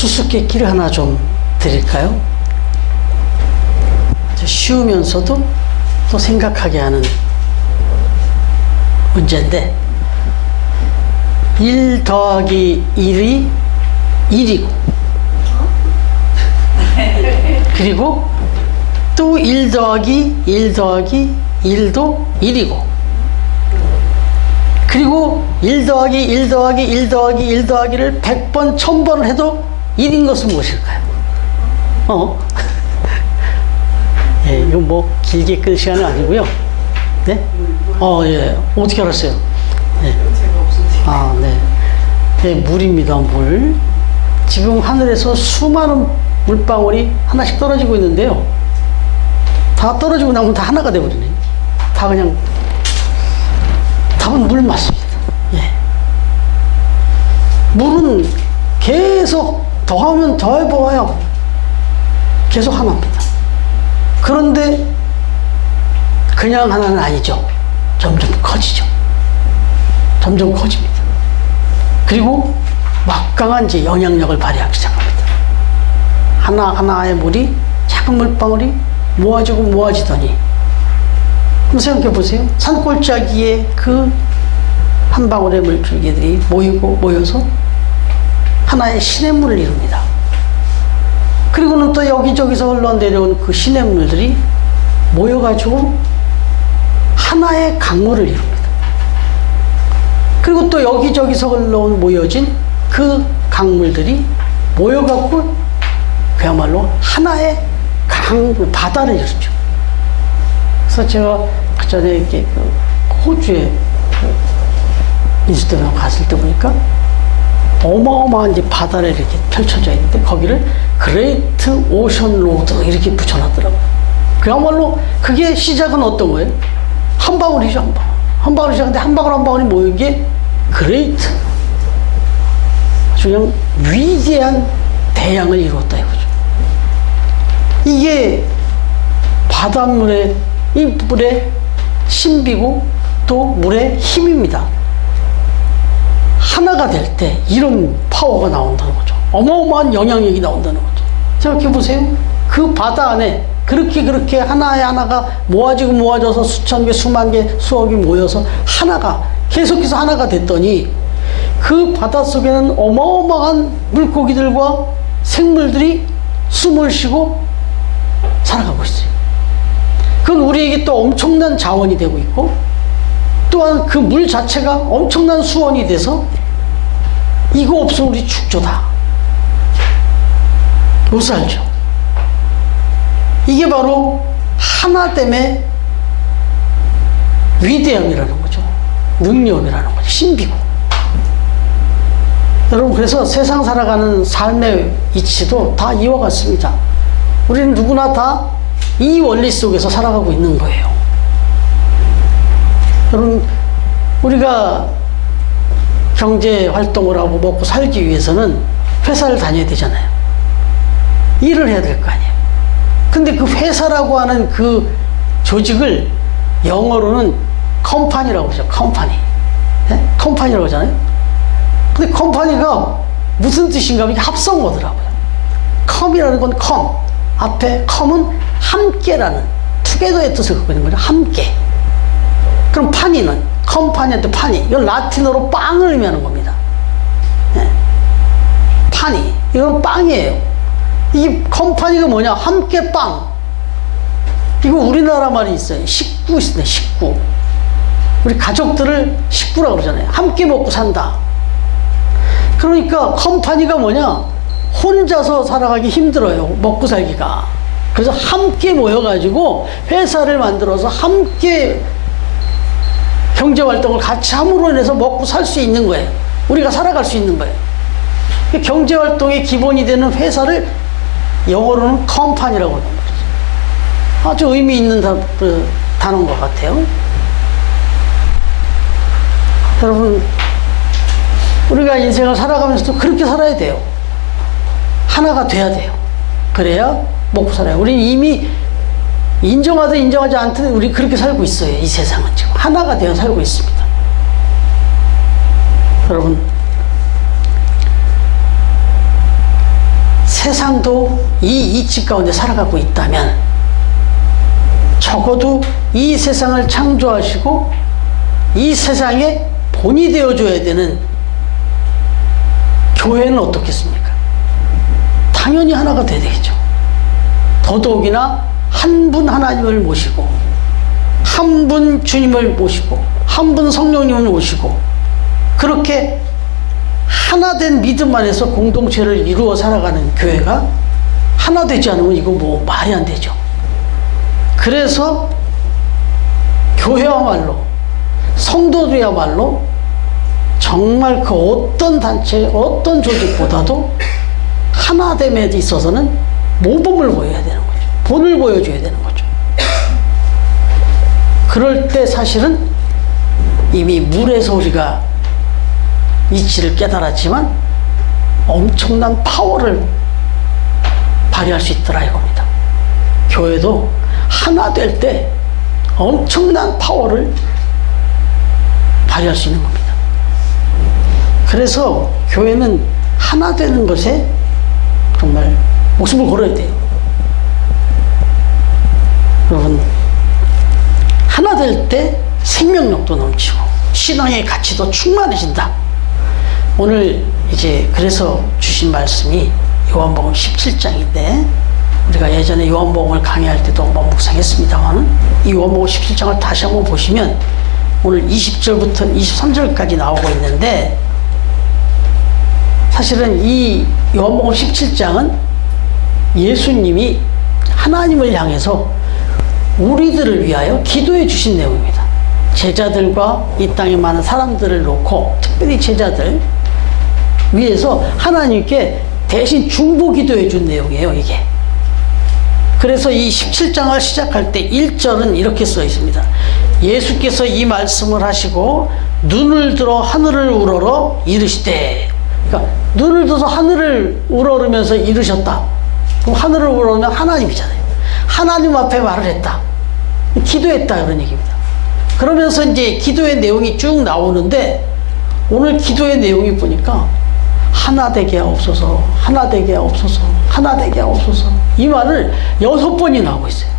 수수께끼를 하나 좀 드릴까요? 쉬우면서도 또 생각하게 하는 문제인데, 1 더하기 1이 1이고, 그리고 또 1 더하기 1 더하기 1도 1이고, 그리고 1 더하기 1 더하기 1 더하기 1 더하기를 100번, 1000번을 해도 1인 것은 무엇일까요? 예, 이거 뭐 길게 끌 시간은 아니고요. 네? 예. 어떻게 알았어요? 네. 아, 네. 네, 물입니다, 물. 지금 하늘에서 수많은 물방울이 하나씩 떨어지고 있는데요. 다 떨어지고 나면 다 하나가 돼버리네. 다 그냥, 답은 물 맞습니다. 예. 물은 계속 더하면 더해보아야 계속 하나입니다. 그런데 그냥 하나는 아니죠. 점점 커지죠. 점점 커집니다. 그리고 막강한 이제 영향력을 발휘하기 시작합니다. 하나하나의 물이, 작은 물방울이 모아지고 모아지더니, 한번 생각해 보세요. 산골짜기에 그 한 방울의 물줄기들이 모여서 하나의 시냇물을 이룹니다. 그리고는 또 여기저기서 흘러내려온 그 시냇물들이 모여가지고 하나의 강물을 이룹니다. 그리고 또 여기저기서 모여진 그 강물들이 모여갖고 그야말로 하나의 바다를 이루죠. 그래서 제가 그 전에 이렇게 호주에 인스타그램 갔을 때 보니까 어마어마한 이제 바다를 이렇게 펼쳐져 있는데, 거기를 그레이트 오션 로드 이렇게 붙여놨더라고요. 그야말로 그게 시작은 어떤 거예요? 한 방울이죠, 한 방울. 한 방울이 시작인데 한 방울 한 방울이 모인 게 그레이트, 아주 그냥 위대한 대양을 이루었다 이거죠. 이게 바닷물의, 이 물의 신비고 또 물의 힘입니다. 하나가 될 때 이런 파워가 나온다는 거죠. 어마어마한 영향력이 나온다는 거죠. 생각해 보세요. 그 바다 안에 그렇게 하나가 모아지고 모아져서 수천 개, 수만 개, 수억이 모여서 하나가, 계속해서 하나가 됐더니 그 바다 속에는 어마어마한 물고기들과 생물들이 숨을 쉬고 살아가고 있어요. 그건 우리에게 또 엄청난 자원이 되고 있고, 또한 그 물 자체가 엄청난 수원이 돼서 이거 없으면 우리 축조다. 못 살죠. 이게 바로 하나됨의 위대함이라는 거죠. 능력이라는 거죠. 신비고. 여러분, 그래서 세상 살아가는 삶의 이치도 다 이와 같습니다. 우리는 누구나 다 이 원리 속에서 살아가고 있는 거예요. 여러분, 우리가 경제 활동을 하고 먹고 살기 위해서는 회사를 다녀야 되잖아요. 일을 해야 될 거 아니에요. 근데 그 회사라고 하는 그 조직을 영어로는 컴퍼니라고 그러죠. 컴퍼니. 네? 컴퍼니라고 하잖아요. 근데 컴퍼니가 무슨 뜻인가 하면 합성어더라고요. 컴이라는 건 컴. 앞에 컴은 함께라는, 투게더의 뜻을 갖고 있는 거죠. 함께. 그럼 파니는, 컴파니한테 파니, 이건 라틴어로 빵을 의미하는 겁니다. 네. 파니, 이건 빵이에요. 이 컴파니가 뭐냐? 함께 빵. 이거 우리나라 말이 있어요. 식구 있습니다. 식구. 우리 가족들을 식구라고 그러잖아요. 함께 먹고 산다. 그러니까 컴파니가 뭐냐? 혼자서 살아가기 힘들어요. 먹고 살기가. 그래서 함께 모여가지고 회사를 만들어서 함께 경제활동을 같이 함으로 인해서 먹고 살 수 있는 거예요. 우리가 살아갈 수 있는 거예요. 경제활동의 기본이 되는 회사를 영어로는 컴퍼니라고 하는 거죠. 아주 의미 있는 단어인 것 같아요. 여러분, 우리가 인생을 살아가면서도 그렇게 살아야 돼요. 하나가 돼야 돼요. 그래야 먹고 살아요. 우리는 이미 인정하든 인정하지 않든 우리 그렇게 살고 있어요. 이 세상은 지금 하나가 되어 살고 있습니다. 여러분, 세상도 이 이치 가운데 살아가고 있다면 적어도 이 세상을 창조하시고 이 세상의 본이 되어줘야 되는 교회는 어떻겠습니까? 당연히 하나가 돼야 되겠죠. 더더욱이나 한 분 하나님을 모시고 한 분 주님을 모시고 한 분 성령님을 모시고 그렇게 하나 된 믿음 안에서 공동체를 이루어 살아가는 교회가 하나 되지 않으면 이거 뭐 말이 안 되죠. 그래서 교회야말로 성도들이야말로 정말 그 어떤 단체 어떤 조직보다도 하나됨에 있어서는 모범을 보여야 되는 거죠. 본을 보여줘야 되는 거죠. 그럴 때 사실은 이미 물에서 우리가 이치를 깨달았지만 엄청난 파워를 발휘할 수 있더라 이겁니다. 교회도 하나 될 때 엄청난 파워를 발휘할 수 있는 겁니다. 그래서 교회는 하나 되는 것에 정말 목숨을 걸어야 돼요. 여러분, 하나 될 때 생명력도 넘치고 신앙의 가치도 충만해진다. 오늘 이제 그래서 주신 말씀이 요한복음 17장인데 우리가 예전에 요한복음을 강의할 때도 한번 묵상했습니다만 이 요한복음 17장을 다시 한번 보시면 오늘 20절부터 23절까지 나오고 있는데 사실은 이 요한복음 17장은 예수님이 하나님을 향해서 우리들을 위하여 기도해 주신 내용입니다. 제자들과 이 땅에 많은 사람들을 놓고 특별히 제자들 위해서 하나님께 대신 중보 기도해 준 내용이에요, 이게. 그래서 이 17장을 시작할 때 1절은 이렇게 써 있습니다. 예수께서 이 말씀을 하시고 눈을 들어 하늘을 우러러 이르시되, 그러니까 눈을 들어서 하늘을 우러르면서 이르셨다. 그럼 하늘을 우러르면 하나님이잖아요. 하나님 앞에 말을 했다. 기도했다 그런 얘기입니다. 그러면서 이제 기도의 내용이 쭉 나오는데 오늘 기도의 내용이 보니까 하나 되게 하옵소서, 하나 되게 하옵소서, 하나 되게 하옵소서 이 말을 6번이나 하고 있어요.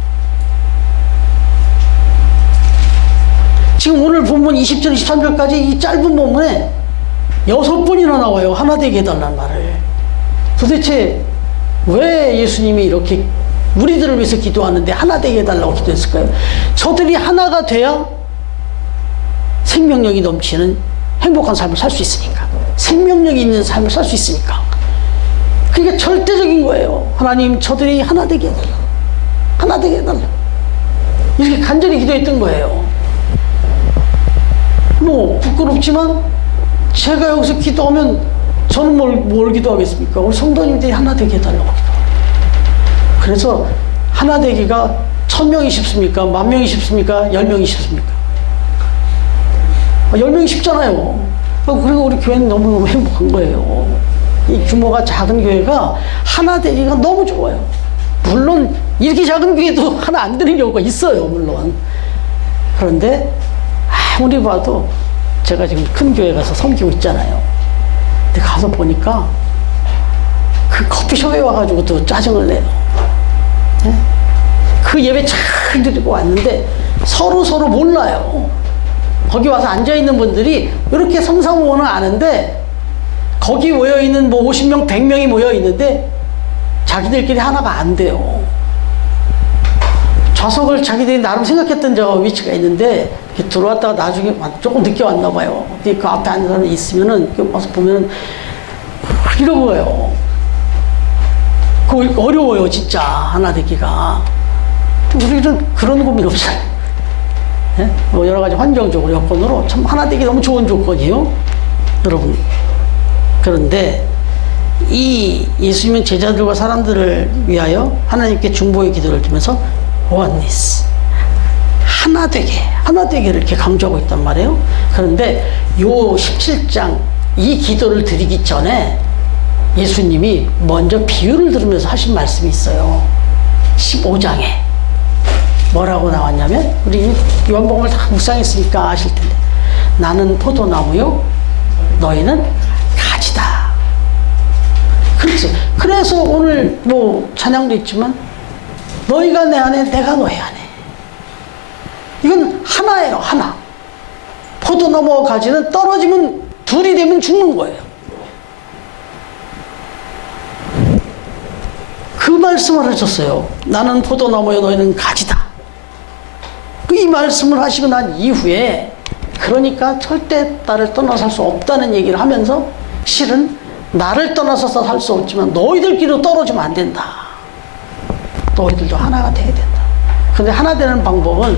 지금 오늘 본문 20절 23절까지 이 짧은 본문에 6번이나 나와요. 하나 되게 해달라는 말을. 도대체 왜 예수님이 이렇게 우리들을 위해서 기도하는데 하나 되게 해달라고 기도했을까요? 저들이 하나가 돼야 생명력이 넘치는 행복한 삶을 살 수 있으니까, 생명력이 있는 삶을 살 수 있으니까. 그러니까 절대적인 거예요. 하나님, 저들이 하나 되게 해달라, 하나 되게 해달라, 이렇게 간절히 기도했던 거예요. 뭐 부끄럽지만 제가 여기서 기도하면 저는 뭘 기도하겠습니까? 우리 성도님들이 하나 되게 해달라고 기도해요. 그래서 하나 되기가 1000명이 쉽습니까? 10,000명이 쉽습니까? 10명이 쉽습니까? 10명이 쉽잖아요. 그리고 우리 교회는 너무너무 행복한 거예요. 이 규모가 작은 교회가 하나 되기가 너무 좋아요. 물론 이렇게 작은 교회도 하나 안 되는 경우가 있어요, 물론. 그런데 아무리 봐도 제가 지금 큰 교회 가서 섬기고 있잖아요. 근데 가서 보니까 그 커피숍에 와가지고 또 짜증을 내요. 네? 그 예배 잘 드리고 왔는데 서로 몰라요. 거기 와서 앉아있는 분들이 이렇게 성사모는 아는데 거기 모여있는 뭐 50명, 100명이 모여있는데 자기들끼리 하나가 안 돼요. 좌석을 자기들이 나름 생각했던 저 위치가 있는데 들어왔다가 나중에 조금 늦게 왔나 봐요. 근데 그 앞에 앉은 사람이 있으면은 와서 보면은 이러고 가요. 그 어려워요, 진짜 하나 되기가. 우리는 그런 고민 없잖아요. 네? 뭐 여러 가지 환경적으로 여건으로 참 하나 되기 너무 좋은 조건이에요, 여러분. 그런데 이 예수님은 제자들과 사람들을 위하여 하나님께 중보의 기도를 드리면서 oneness, 하나 되게를 이렇게 강조하고 있단 말이에요. 그런데 요 17장 이 기도를 드리기 전에 예수님이 먼저 비유를 들으면서 하신 말씀이 있어요. 15장에 뭐라고 나왔냐면, 우리 요한복음을 다 묵상했으니까 아실 텐데, 나는 포도나무요 너희는 가지다. 그렇죠. 그래서 오늘 뭐 찬양도 있지만 너희가 내 안에 내가 너희 안에. 이건 하나예요. 하나. 포도나무와 가지는 떨어지면 둘이 되면 죽는 거예요. 그 말씀을 하셨어요. 나는 포도나무여 너희는 가지다. 이 말씀을 하시고 난 이후에 그러니까 절대 나를 떠나서 살 수 없다는 얘기를 하면서 실은 나를 떠나서 살 수 없지만 너희들끼리 떨어지면 안 된다. 너희들도 하나가 돼야 된다. 근데 하나 되는 방법은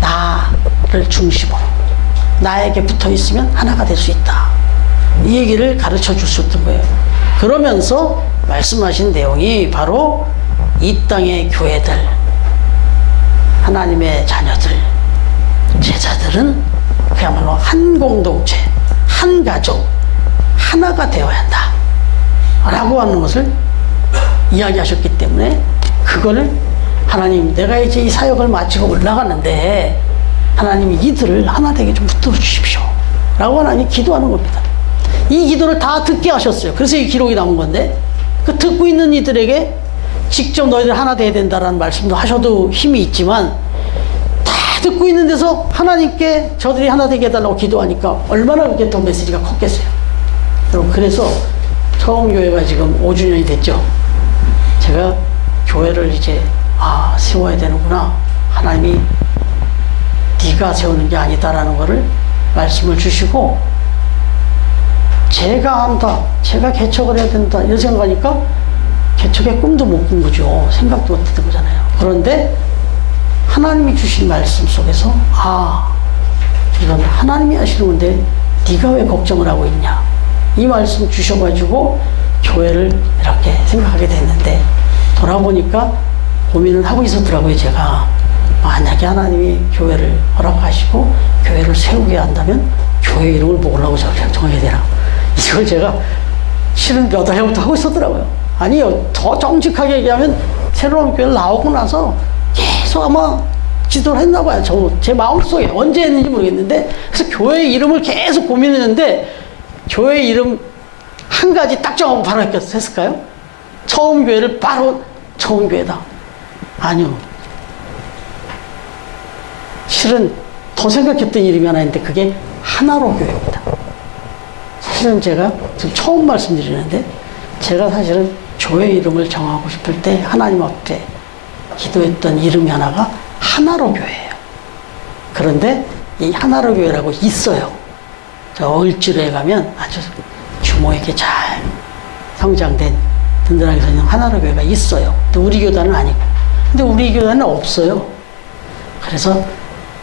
나를 중심으로 나에게 붙어 있으면 하나가 될 수 있다. 이 얘기를 가르쳐 주셨던 거예요. 그러면서 말씀하신 내용이 바로 이 땅의 교회들, 하나님의 자녀들, 제자들은 그야말로 한 공동체, 한 가족, 하나가 되어야 한다 라고 하는 것을 이야기하셨기 때문에 그거를 하나님, 내가 이제 이 사역을 마치고 올라가는데 하나님이 이들을 하나 되게 좀 붙들어 주십시오 라고 하나님 기도하는 겁니다. 이 기도를 다 듣게 하셨어요. 그래서 이 기록이 남은 건데, 그 듣고 있는 이들에게 직접 너희들 하나 돼야 된다라는 말씀도 하셔도 힘이 있지만, 다 듣고 있는 데서 하나님께 저들이 하나 되게 해달라고 기도하니까 얼마나 그게 더 메시지가 컸겠어요. 여러분, 그래서 처음 교회가 지금 5주년이 됐죠. 제가 교회를 이제 세워야 되는구나, 하나님이 네가 세우는 게 아니다라는 거를 말씀을 주시고, 제가 한다, 제가 개척을 해야 된다 이런 생각하니까 개척의 꿈도 못 꾼 거죠. 생각도 못 했던 거잖아요. 그런데 하나님이 주신 말씀 속에서 이건 하나님이 하시는 건데 네가 왜 걱정을 하고 있냐, 이 말씀 주셔가지고 교회를 이렇게 생각하게 됐는데, 돌아보니까 고민을 하고 있었더라고요. 제가 만약에 하나님이 교회를 허락하시고 교회를 세우게 한다면 교회 이름을 뭐라고 정해야 되나, 이걸 제가 실은 몇 달 전부터 하고 있었더라고요. 아니요, 더 정직하게 얘기하면 새로운 교회를 나오고 나서 계속 아마 지도를 했나 봐요. 제 마음속에 언제 했는지 모르겠는데, 그래서 교회 이름을 계속 고민했는데 교회 이름 한 가지 딱 정하고 바로 했을까요? 처음 교회를 바로 처음 교회다. 아니요, 실은 더 생각했던 이름이 하나 있는데 그게 하나로 교회입니다. 사실은 제가 지금 처음 말씀드리는데, 제가 사실은 교회 이름을 정하고 싶을 때 하나님 앞에 기도했던 이름이 하나가 하나로 교회예요. 그런데 이 하나로 교회라고 있어요. 저 을지로에 가면 아주 규모 있게 잘 성장된 든든하게 서 있는 하나로 교회가 있어요. 근데 우리 교단은 아니고. 근데 우리 교단은 없어요. 그래서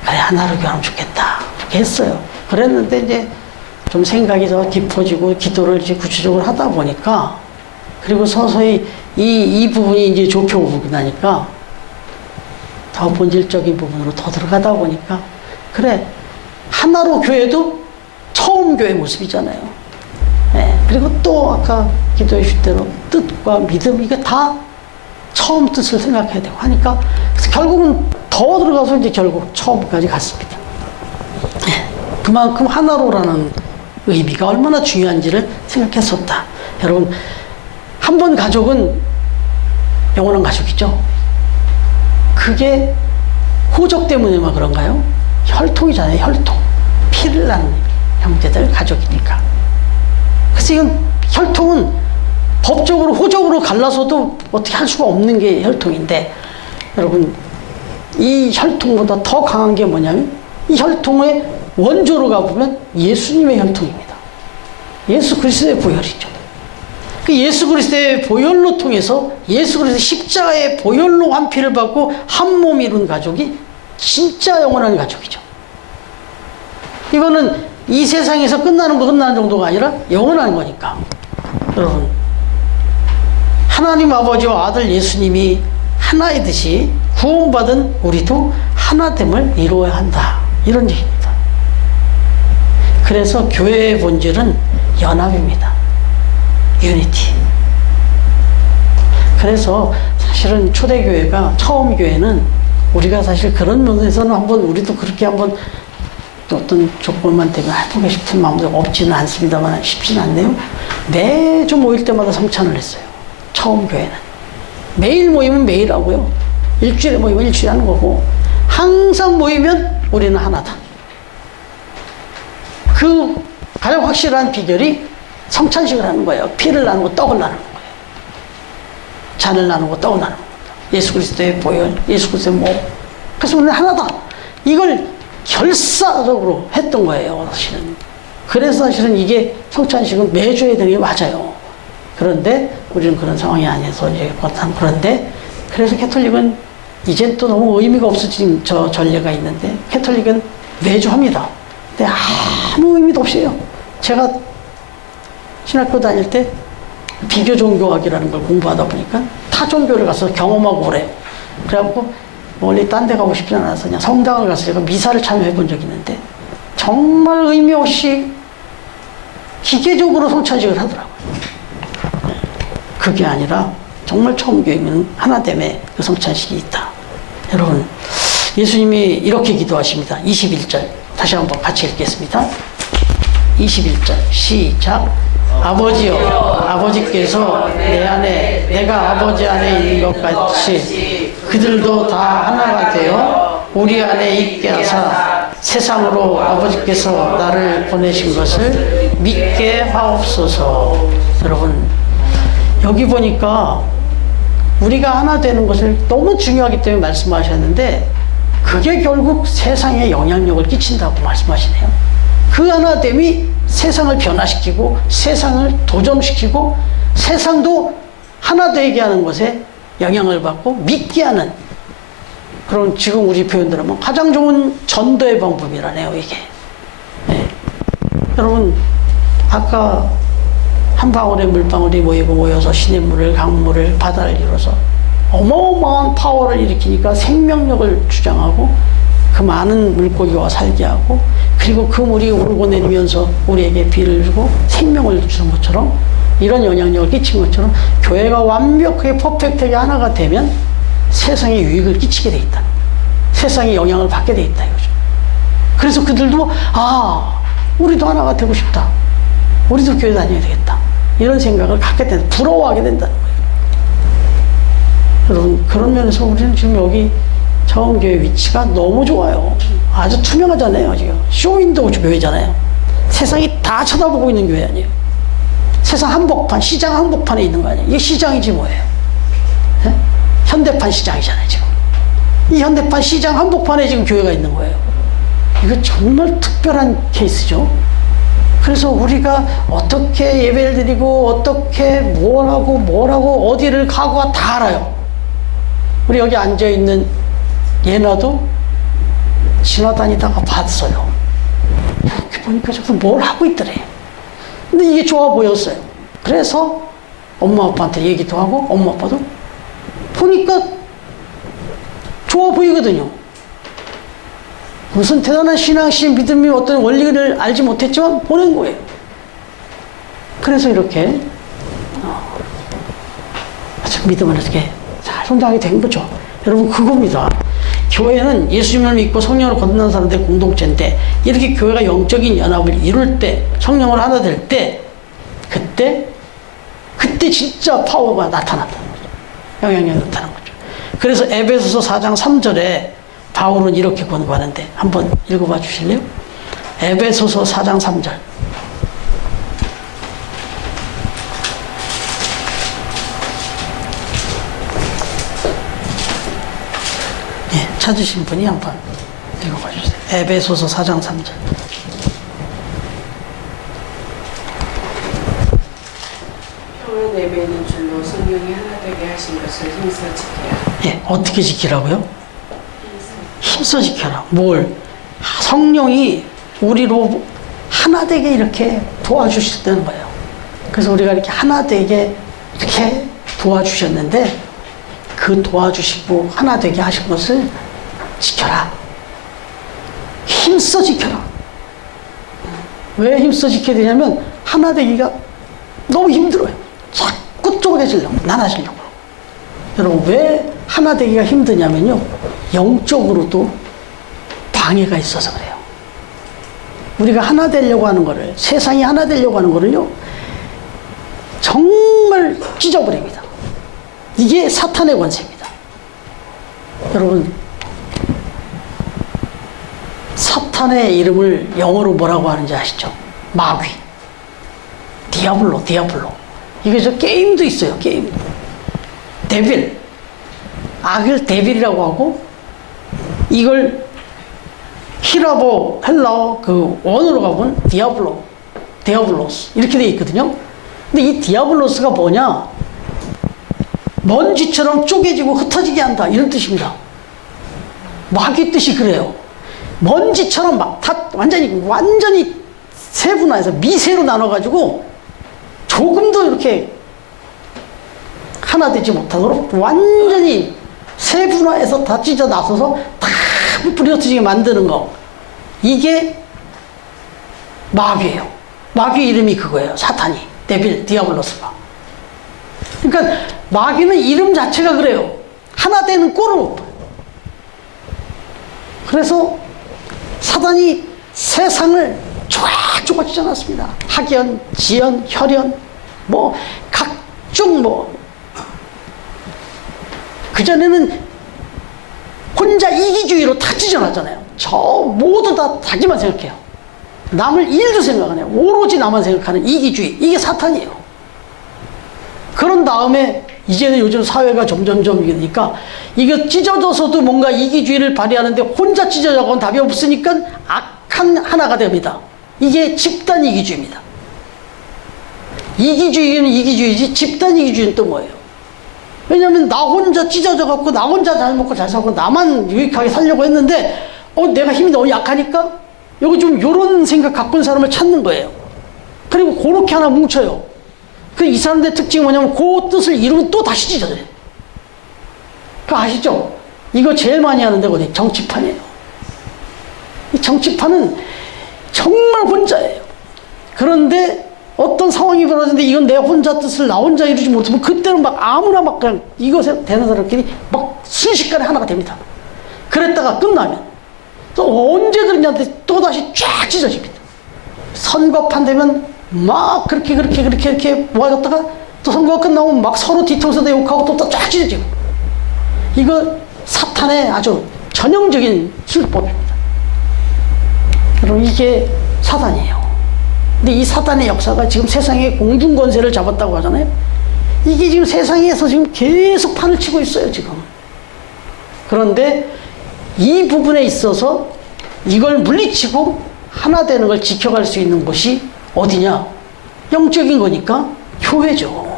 그래, 하나로 교회하면 좋겠다 이렇게 했어요. 그랬는데 이제 좀 생각이 더 깊어지고 기도를 이제 구체적으로 하다 보니까, 그리고 서서히 이 부분이 이제 좁혀오고 나니까 더 본질적인 부분으로 더 들어가다 보니까, 그래, 하나로 교회도 처음 교회 모습이잖아요. 네. 그리고 또 아까 기도해 주신 대로 뜻과 믿음, 이게 다 처음 뜻을 생각해야 되고 하니까, 그래서 결국은 더 들어가서 이제 결국 처음까지 갔습니다. 네. 그만큼 하나로라는 의미가 얼마나 중요한지를 생각했었다. 여러분, 한 번 가족은 영원한 가족이죠. 그게 호적 때문에만 그런가요? 혈통이잖아요. 혈통. 피를 낳는 형제들, 가족이니까. 그래서 이건 혈통은 법적으로, 호적으로 갈라서도 어떻게 할 수가 없는 게 혈통인데, 여러분, 이 혈통보다 더 강한 게 뭐냐면, 이 혈통의 원조로 가보면 예수님의 혈통입니다. 예수 그리스도의 보혈이죠. 그 예수 그리스도의 보혈로 통해서, 예수 그리스도의 십자가의 보혈로 한 피를 받고 한 몸 이룬 가족이 진짜 영원한 가족이죠. 이거는 이 세상에서 끝나는 정도가 아니라 영원한 거니까. 여러분, 하나님 아버지와 아들 예수님이 하나이듯이 구원받은 우리도 하나됨을 이루어야 한다, 이런 얘기입니다. 그래서 교회의 본질은 연합입니다. 유니티. 그래서 사실은 초대교회가, 처음 교회는 우리가 사실 그런 면에서는 한번 우리도 그렇게 한번 또 어떤 조건만 되면 해보고 싶은 마음도 없지는 않습니다만 쉽지는 않네요. 매주 모일 때마다 성찬을 했어요. 처음 교회는. 매일 모이면 매일 하고요. 일주일에 모이면 일주일에 하는 거고, 항상 모이면 우리는 하나다. 그 가장 확실한 비결이 성찬식을 하는 거예요. 피를 나누고 떡을 나누는 거예요. 잔을 나누고 떡을 나누는 겁니다. 예수 그리스도의 보혈, 예수 그리스도의 몸. 그래서 우리는 하나다. 이걸 결사적으로 했던 거예요, 사실은. 그래서 사실은 이게 성찬식은 매주 해야 되는 게 맞아요. 그런데 우리는 그런 상황이 아니어서 이제 그런데 그래서 캐톨릭은 이젠 또 너무 의미가 없어진 저 전례가 있는데 캐톨릭은 매주 합니다. 근데 아무 의미도 없어요. 제가 신학교 다닐 때 비교 종교학이라는 걸 공부하다 보니까 타 종교를 가서 경험하고 오래요. 그래갖고 멀리 딴 데 가고 싶지 않아서 그냥 성당을 가서 제가 미사를 참여해 본 적이 있는데 정말 의미 없이 기계적으로 성찬식을 하더라고요. 그게 아니라 정말 처음 교회는 하나됨의 그 성찬식이 있다. 여러분, 예수님이 이렇게 기도하십니다. 21절 다시 한번 같이 읽겠습니다. 21절 시작. 아버지여, 아버지께서 내 안에 내가 아버지 안에 있는 것 같이 그들도 다 하나가 되어 우리 안에 있게 하사 세상으로 아버지께서 나를 보내신 것을 믿게 하옵소서. 여러분, 여기 보니까 우리가 하나 되는 것을 너무 중요하기 때문에 말씀하셨는데 그게 결국 세상에 영향력을 끼친다고 말씀하시네요. 그 하나됨이 세상을 변화시키고 세상을 도전시키고 세상도 하나 되게 하는 것에 영향을 받고 믿게 하는 그런 지금 우리 표현들하면 가장 좋은 전도의 방법이라네요, 이게. 네. 여러분, 아까 한 방울의 물방울이 모여서 시냇물을, 강물을, 바다를 이뤄서 어마어마한 파워를 일으키니까 생명력을 주장하고 그 많은 물고기와 살게 하고 그리고 그 물이 오르고 내리면서 우리에게 비를 주고 생명을 주는 것처럼 이런 영향력을 끼친 것처럼 교회가 완벽하게 퍼펙트하게 하나가 되면 세상에 유익을 끼치게 돼 있다. 세상에 영향을 받게 돼 있다 이거죠. 그래서 그들도 우리도 하나가 되고 싶다. 우리도 교회 다녀야 되겠다. 이런 생각을 갖게 된다. 부러워하게 된다는 거예요. 여러분, 그런 면에서 우리는 지금 여기 처음교회 위치가 너무 좋아요. 아주 투명하잖아요, 지금. 쇼윈도우 교회잖아요. 세상이 다 쳐다보고 있는 교회 아니에요. 세상 한복판, 시장 한복판에 있는 거 아니에요. 이게 시장이지 뭐예요. 네? 현대판 시장이잖아요, 지금. 이 현대판 시장 한복판에 지금 교회가 있는 거예요. 이거 정말 특별한 케이스죠. 그래서 우리가 어떻게 예배를 드리고 어떻게 뭘 하고 어디를 가고 다 알아요. 우리 여기 앉아있는 예나도 지나다니다가 봤어요. 이렇게 보니까 저기서 뭘 하고 있더래. 근데 이게 좋아 보였어요. 그래서 엄마 아빠한테 얘기도 하고 엄마 아빠도 보니까 좋아 보이거든요. 무슨 대단한 신앙심, 믿음이 어떤 원리를 알지 못했지만 보낸 거예요. 그래서 이렇게 믿음을 이렇게 잘 성장하게 된 거죠. 여러분, 그겁니다. 교회는 예수님을 믿고 성령을 거듭난 사람들의 공동체인데 이렇게 교회가 영적인 연합을 이룰 때 성령을 하나 될 때 그때 진짜 파워가 나타난다는 거죠. 영향력이 나타나는 거죠. 그래서 에베소서 4장 3절에 바울은 이렇게 권고하는데 한번 읽어봐 주실래요? 에베소서 4장 3절. 예, 찾으신 분이 한번 읽어봐 주세요. 에베소서 4장 3절. 평안 내매는 줄로 성령이 하나 되게 하신 것을 힘써 지켜라. 예, 어떻게 지키라고요? 힘써 지켜라. 뭘? 성령이 우리로 하나 되게 이렇게 도와주셨다는 거예요. 그래서 우리가 이렇게 하나 되게 이렇게 도와주셨는데 그 도와주시고 하나 되게 하신 것을 지켜라. 힘써 지켜라. 왜 힘써 지켜야 되냐면 하나 되기가 너무 힘들어요. 자꾸 쪼개지려고, 나눠지려고. 여러분, 왜 하나 되기가 힘드냐면요, 영적으로도 방해가 있어서 그래요. 우리가 하나 되려고 하는 거를, 세상이 하나 되려고 하는 거를요, 정말 찢어버립니다. 이게 사탄의 권세입니다. 여러분, 사탄의 이름을 영어로 뭐라고 하는지 아시죠? 마귀. 디아블로. 이게 저 게임도 있어요, 게임. 데빌. 악을 데빌이라고 하고, 이걸 히라보, 헬라어 그 원어로 가보면 디아블로스. 이렇게 돼 있거든요. 근데 이 디아블로스가 뭐냐? 먼지처럼 쪼개지고 흩어지게 한다. 이런 뜻입니다. 마귀 뜻이 그래요. 먼지처럼 막 다 완전히 세분화해서 미세로 나눠가지고 조금도 이렇게 하나 되지 못하도록 완전히 세분화해서 다 찢어 나서서 다 뿌려뜨지게 만드는 거. 이게 마귀예요. 마귀 이름이 그거예요. 사탄이. 데빌, 디아블로스가. 그러니까 마귀는 이름 자체가 그래요. 하나 되는 꼴을 못 봐요. 그래서 사단이 세상을 쪼각쪼각 찢어놨습니다. 학연, 지연, 혈연, 뭐 각종 뭐 그전에는 혼자 이기주의로 다 찢어놨잖아요. 저 모두 다 자기만 생각해요. 남을 일도 생각 안 해요. 오로지 나만 생각하는 이기주의. 이게 사탄이에요. 그런 다음에 이제는 요즘 사회가 점점점 이러니까 이게 찢어져서도 뭔가 이기주의를 발휘하는데 혼자 찢어져가고는 답이 없으니까 악한 하나가 됩니다. 이게 집단 이기주의입니다. 이기주의는 이기주의지 집단 이기주의는 또 뭐예요? 왜냐하면 나 혼자 찢어져갖고 나 혼자 잘 먹고 잘 살고 나만 유익하게 살려고 했는데 내가 힘이 너무 약하니까 여기 좀 요런 생각 갖고 있는 사람을 찾는 거예요. 그리고 그렇게 하나 뭉쳐요. 이 사람들의 특징이 뭐냐면 그 뜻을 이루면 또 다시 찢어져요. 그거 아시죠? 이거 제일 많이 하는데 어디? 정치판이에요. 이 정치판은 정말 혼자예요. 그런데 어떤 상황이 벌어지는데 이건 내 혼자 뜻을 나 혼자 이루지 못하면 그때는 막 아무나 막 그냥 이것에 되는 사람끼리 막 순식간에 하나가 됩니다. 그랬다가 끝나면 또 언제 그러냐한테 또 다시 쫙 찢어집니다. 선거판 되면 막 그렇게 모아졌다가 또 선거가 끝나면 막 서로 뒤통수도 욕하고 또 쫙 찢어지고. 이거 사탄의 아주 전형적인 술법입니다. 여러분, 이게 사단이에요. 근데 이 사단의 역사가 지금 세상의 공중권세를 잡았다고 하잖아요. 이게 지금 세상에서 지금 계속 판을 치고 있어요, 지금. 그런데 이 부분에 있어서 이걸 물리치고 하나 되는 걸 지켜갈 수 있는 곳이 어디냐? 영적인 거니까 교회죠.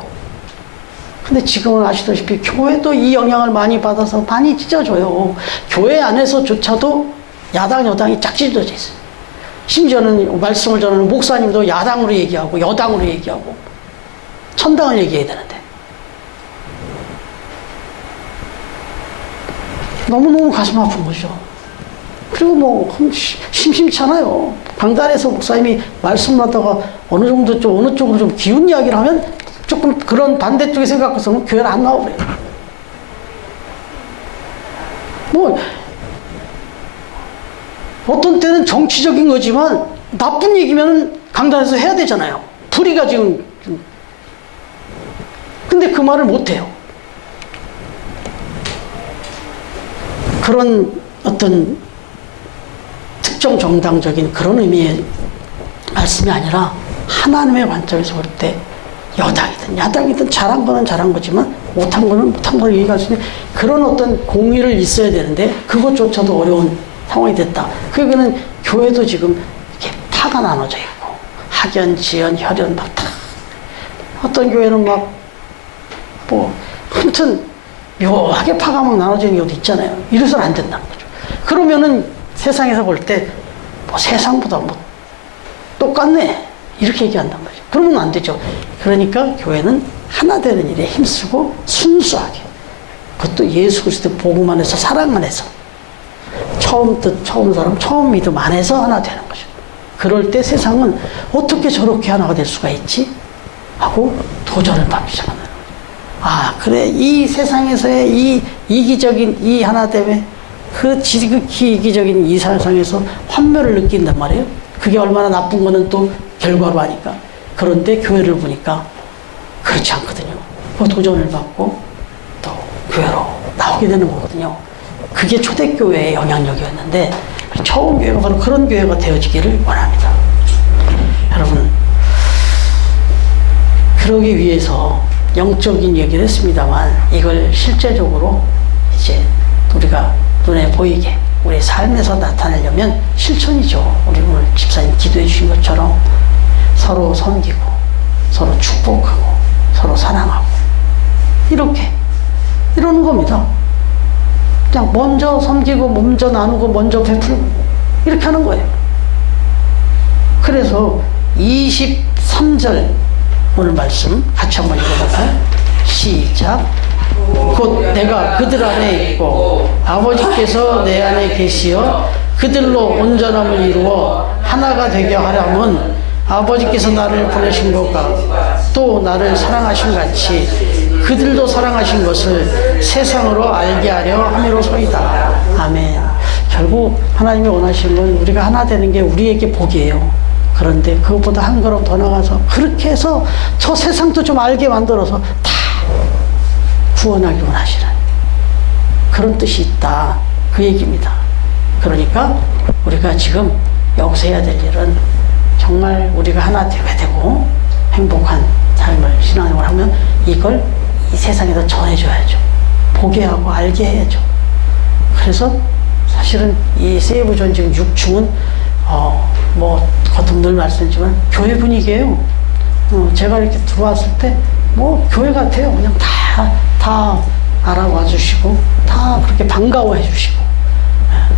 근데 지금은 아시다시피 교회도 이 영향을 많이 받아서 많이 찢어져요. 교회 안에서조차도 야당, 여당이 쫙 찢어져 있어요. 심지어는 말씀을 전하는 목사님도 야당으로 얘기하고 여당으로 얘기하고 천당을 얘기해야 되는데 너무너무 가슴 아픈 거죠. 그리고 뭐 심심치 않아요. 강단에서 목사님이 말씀을 하다가 어느 정도 좀 어느 쪽으로 좀 기운 이야기를 하면 조금 그런 반대쪽에 생각해서는 교회를 안 나오래요. 뭐 어떤 때는 정치적인 거지만 나쁜 얘기면 강단에서 해야 되잖아요. 불의가 지금. 근데 그 말을 못 해요. 그런 어떤 특정 정당적인 그런 의미의 말씀이 아니라 하나님의 관점에서 볼 때 여당이든 야당이든 잘한 거는 잘한 거지만 못한 거는 못한 걸 얘기할 수 있는 그런 어떤 공의를 있어야 되는데 그것조차도 어려운 상황이 됐다. 그러니까는 교회도 지금 이렇게 파가 나눠져 있고 학연, 지연, 혈연 막 다 어떤 교회는 막 뭐 아무튼 묘하게 파가 막 나눠져 있는 경우도 있잖아요. 이래서는 안 된다는 거죠. 그러면은 세상에서 볼 때 뭐 세상보다 뭐 똑같네 이렇게 얘기한단 말이죠. 그러면 안 되죠. 그러니까 교회는 하나 되는 일에 힘쓰고 순수하게 그것도 예수 그리스도의 복음 안에서 사랑 안에서 처음 뜻, 처음 사람, 처음 믿음 안에서 하나 되는 거죠. 그럴 때 세상은 어떻게 저렇게 하나가 될 수가 있지? 하고 도전을 받기 시작하는 거죠. 아, 그래. 이 세상에서의 이 이기적인 이 하나 때문에 그 지극히 이기적인 이 세상에서 환멸을 느낀단 말이에요. 그게 얼마나 나쁜 거는 또 결과로 하니까. 그런데 교회를 보니까 그렇지 않거든요. 그 도전을 받고 또 교회로 나오게 되는 거거든요. 그게 초대교회의 영향력이었는데 처음 교회가 바로 그런 교회가 되어지기를 원합니다. 여러분, 그러기 위해서 영적인 얘기를 했습니다만 이걸 실제적으로 이제 우리가 눈에 보이게 우리 삶에서 나타내려면 실천이죠. 우리 오늘 집사님 기도해 주신 것처럼 서로 섬기고 서로 축복하고 서로 사랑하고 이렇게 이러는 겁니다. 그냥 먼저 섬기고 먼저 나누고 먼저 베풀고 이렇게 하는 거예요. 그래서 23절 오늘 말씀 같이 한번 읽어볼까요? 시작. 곧 내가 그들 안에 있고 아버지께서 내 안에 계시어 그들로 온전함을 이루어 하나가 되게 하려면 아버지께서 나를 보내신 것과 또 나를 사랑하신 같이 그들도 사랑하신 것을 세상으로 알게 하려 함이로소이다. 아멘. 결국 하나님이 원하시는 건 우리가 하나 되는 게 우리에게 복이에요. 그런데 그것보다 한 걸음 더 나가서 그렇게 해서 저 세상도 좀 알게 만들어서 다 구원하기 원하시는 그런 뜻이 있다. 그 얘기입니다. 그러니까 우리가 지금 여기서 해야 될 일은 정말 우리가 하나 되게 되고 행복한 삶을 신앙생활을 하면 이걸 이 세상에다 전해줘야죠. 보게 하고 알게 해야죠. 그래서 사실은 이 세이브존 지금 6층은 뭐 거듭 늘 말씀드리지만 교회 분위기예요. 제가 이렇게 들어왔을 때 뭐 교회 같아요. 그냥 다 알아와 주시고 다 그렇게 반가워해 주시고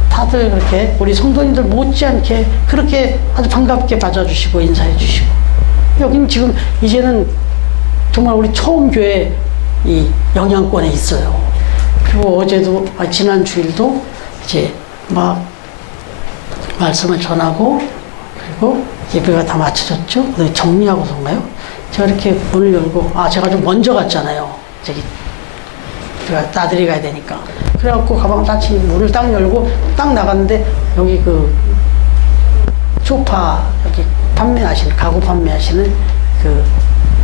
다들 그렇게 우리 성도님들 못지않게 그렇게 아주 반갑게 맞아주시고 인사해 주시고 여기는 지금 이제는 정말 우리 처음 교회 이 영향권에 있어요. 그리고 어제도 지난 주일도 이제 막 말씀을 전하고 그리고 예배가 다 마쳐졌죠. 정리하고서인가요? 제가 이렇게 문을 열고 제가 좀 먼저 갔잖아요. 저기 제가 나들이 가야 되니까 그래갖고 가방 딱 문을 딱 열고 딱 나갔는데 여기 그 소파 여기 판매하시는 가구 판매하시는 그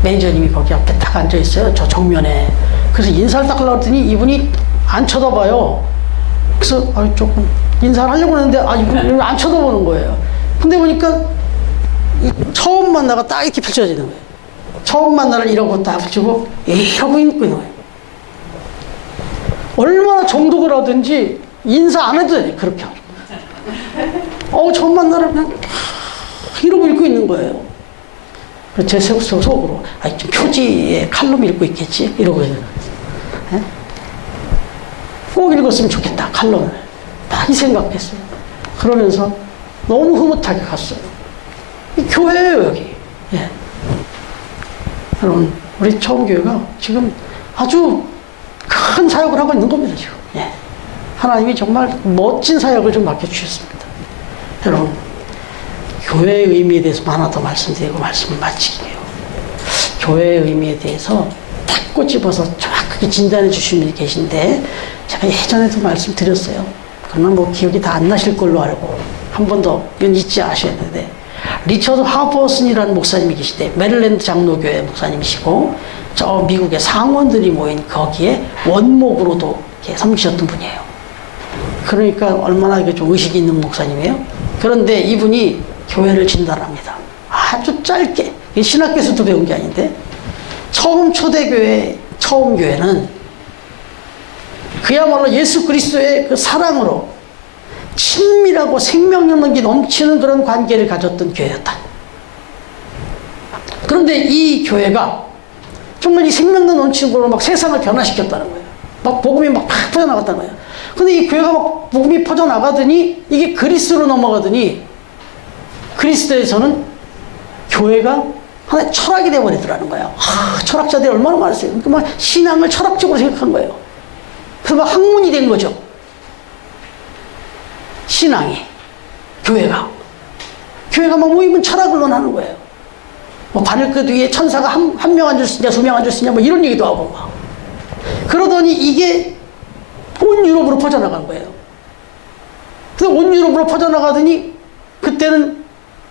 매니저님이 거기 앞에 딱 앉아 있어요. 저 정면에. 그래서 인사를 딱 하려고 했더니 이분이 안 쳐다봐요. 그래서 조금 인사를 하려고 했는데 이분이 안 쳐다보는 거예요. 근데 보니까 처음 만나가 딱 이렇게 펼쳐지는 거예요. 처음 만나를 이러고 딱 붙이고 이러고 있는 거예요. 얼마나 정독을 하든지 인사 안 해도 돼. 그렇게 하고. 처음 만나를 그냥 이러고 읽고 있는 거예요. 제 속으로 좀 표지에 칼럼 읽고 있겠지 이러고 있는 거예요. 꼭 읽었으면 좋겠다 칼럼을 딱 이 생각했어요. 그러면서 너무 흐뭇하게 갔어요. 이 교회예요 여기. 예. 여러분 우리 처음교회가 지금 아주 큰 사역을 하고 있는 겁니다 지금. 예. 하나님이 정말 멋진 사역을 좀 맡겨주셨습니다. 여러분 교회의 의미에 대해서 하나 더 말씀드리고 말씀을 마치게요. 교회의 의미에 대해서 딱 꼬집어서 정확하게 진단해 주신 분이 계신데 제가 예전에도 말씀드렸어요. 그러나 뭐 기억이 다 안 나실 걸로 알고 한 번 더 이건 잊지 않으셔야 되는데 리처드 하버슨이라는 목사님이 계시대. 메릴랜드 장로교회 목사님이시고 저 미국의 상원들이 모인 거기에 원목으로도 이렇게 섬기셨던 분이에요. 그러니까 얼마나 이게 좀 의식이 있는 목사님이에요. 그런데 이분이 교회를 진단합니다. 아주 짧게 신학교에서도 배운 게 아닌데 처음 초대교회 처음 교회는 그야말로 예수 그리스도의 그 사랑으로 친밀하고 생명력이 넘치는 그런 관계를 가졌던 교회였다. 그런데 이 교회가 정말 이 생명력 넘치는 걸로 막 세상을 변화시켰다는 거예요. 막 복음이 막 퍼져나갔다는 거예요. 근데 이 교회가 막 복음이 퍼져나가더니 이게 그리스도로 넘어가더니 그리스도에서는 교회가 하나의 철학이 되어버리더라는 거예요. 철학자들이 얼마나 많았어요. 그러니까 막 신앙을 철학적으로 생각한 거예요. 그래서 막 학문이 된 거죠. 신앙이. 교회가 막 모이면 철학을 논하는 거예요. 뭐 바늘끝 위에 천사가 한 명 앉을 수 있냐, 2명 앉을 수 있냐, 뭐 이런 얘기도 하고 막. 그러더니 이게 온 유럽으로 퍼져나간 거예요. 그래서 온 유럽으로 퍼져나가더니 그때는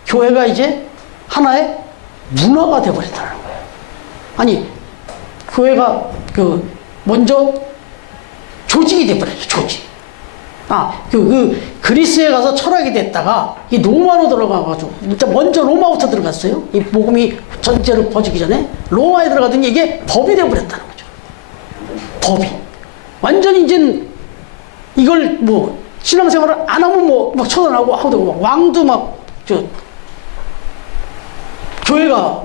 교회가 이제 하나의 문화가 되어버렸다는 거예요. 아니, 교회가 먼저 조직이 되어버렸죠, 조직. 그리스에 가서 철학이 됐다가 이 로마로 들어가가지고, 일단 먼저 로마부터 들어갔어요. 이 복음이 전체로 퍼지기 전에 로마에 들어가더니 이게 법이 되어버렸다는 거죠. 법이. 완전히 이제 이걸 신앙생활을 안 하면 막 처단하고 하고 막 왕도 교회가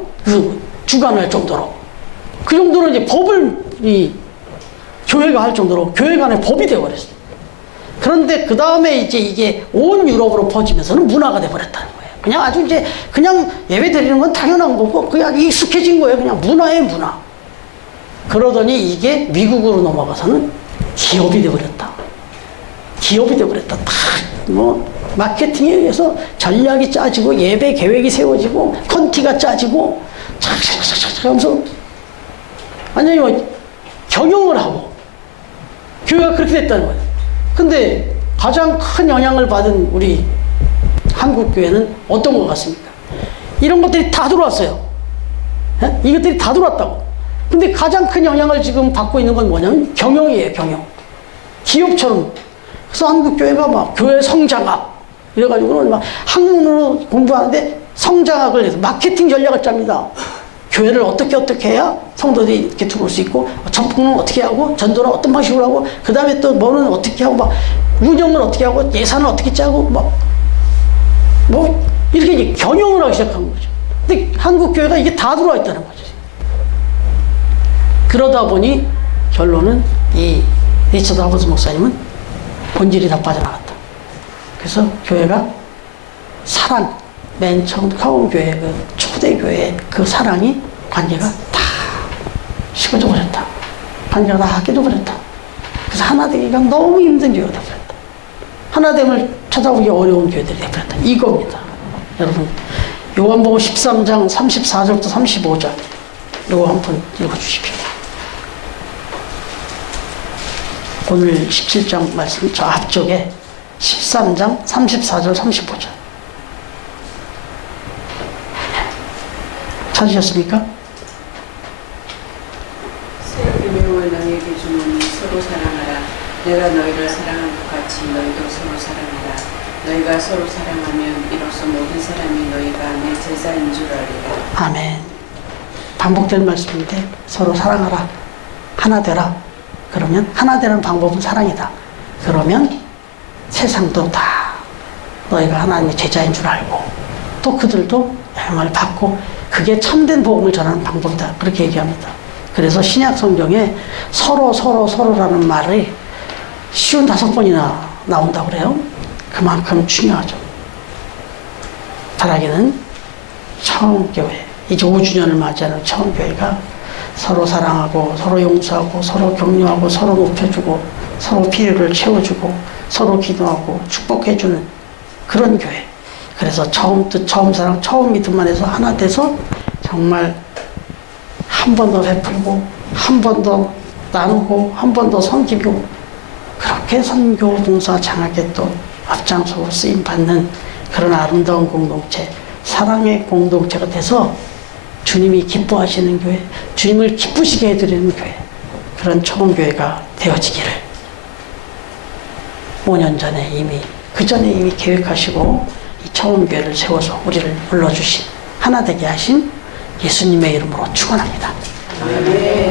주관할 정도로 그 정도로 이제 법을 교회가 할 정도로 교회 간의 법이 되어버렸어요. 그런데 그 다음에 이제 이게 온 유럽으로 퍼지면서는 문화가 되어버렸다는 거예요. 그냥 아주 이제 그냥 예배 드리는 건 당연한 거고 그냥 익숙해진 거예요. 그냥 문화의 문화. 그러더니 이게 미국으로 넘어가서는 기업이 되어버렸다. 기업이 되어버렸다. 다 마케팅에 의해서 전략이 짜지고 예배 계획이 세워지고 컨티가 짜지고 착착착착 하면서 완전히 경영을 하고 교회가 그렇게 됐다는 거예요. 근데 가장 큰 영향을 받은 우리 한국 교회는 어떤 것 같습니까? 이런 것들이 다 들어왔어요. 예? 이것들이 다 들어왔다고. 근데 가장 큰 영향을 지금 받고 있는 건 뭐냐면 경영이에요, 경영. 기업처럼. 그래서 한국 교회가 막 교회 성장학 이래가지고는 막 학문으로 공부하는데 성장학을 해서 마케팅 전략을 짭니다. 교회를 어떻게 해야 성도들이 이렇게 들어올 수 있고, 전통은 어떻게 하고, 전도는 어떤 방식으로 하고, 그 다음에 또 뭐는 어떻게 하고, 막 운영을 어떻게 하고, 예산을 어떻게 짜고, 이렇게 이제 경영을 하기 시작한 거죠. 근데 한국 교회가 이게 다 들어와 있다는 거죠. 그러다 보니 결론은 이 리처드 하버스 목사님은 본질이 다 빠져나갔다. 그래서 교회가 사랑, 맨 처음 교회, 초대 교회의 그 사랑이 관계가 다 식어져 버렸다. 관계가 다 깨져버렸다. 그래서 하나 되기가 너무 힘든 교회가 되어버렸다. 하나됨을 찾아보기 어려운 교회들이 되어버렸다. 이겁니다. 여러분, 요한복음 13장 34절부터 35절 요거 한번 읽어주십시오. 오늘 17장 말씀 저 앞쪽에 13장 34절 35절 찾으셨습니까? 새 계명을 너희에게 주노니 서로 사랑하라. 내가 너희를 사랑한 것 같이 너희도 서로 사랑하라. 너희가 서로 사랑하면 이로써 모든 사람이 너희가 내 제자인 줄 알리라. 아멘. 반복되는 말씀인데 서로 사랑하라. 하나 되라. 그러면 하나 되는 방법은 사랑이다. 그러면 세상도 다 너희가 하나님의 제자인 줄 알고 또 그들도 영향을 받고 그게 참된 복음을 전하는 방법이다. 그렇게 얘기합니다. 그래서 신약 성경에 서로라는 말이 55번이나 나온다고 그래요. 그만큼 중요하죠. 바라기는 처음 교회, 이제 5주년을 맞이하는 처음 교회가 서로 사랑하고 서로 용서하고 서로 격려하고 서로 높여주고 서로 필요를 채워주고 서로 기도하고 축복해주는 그런 교회. 그래서 처음 뜻, 처음 사랑, 처음 믿음만 해서 하나 돼서 정말 한 번 더 베풀고 한 번 더 나누고 한 번 더 섬기고 그렇게 선교 봉사 장학에 또 앞장서고 쓰임받는 그런 아름다운 공동체, 사랑의 공동체가 돼서 주님이 기뻐하시는 교회, 주님을 기쁘시게 해드리는 교회, 그런 처음 교회가 되어지기를 5년 전에 이미 그 전에 이미 계획하시고 이 처음 교회를 세워서 우리를 불러주신 하나 되게 하신 예수님의 이름으로 축원합니다. 아멘.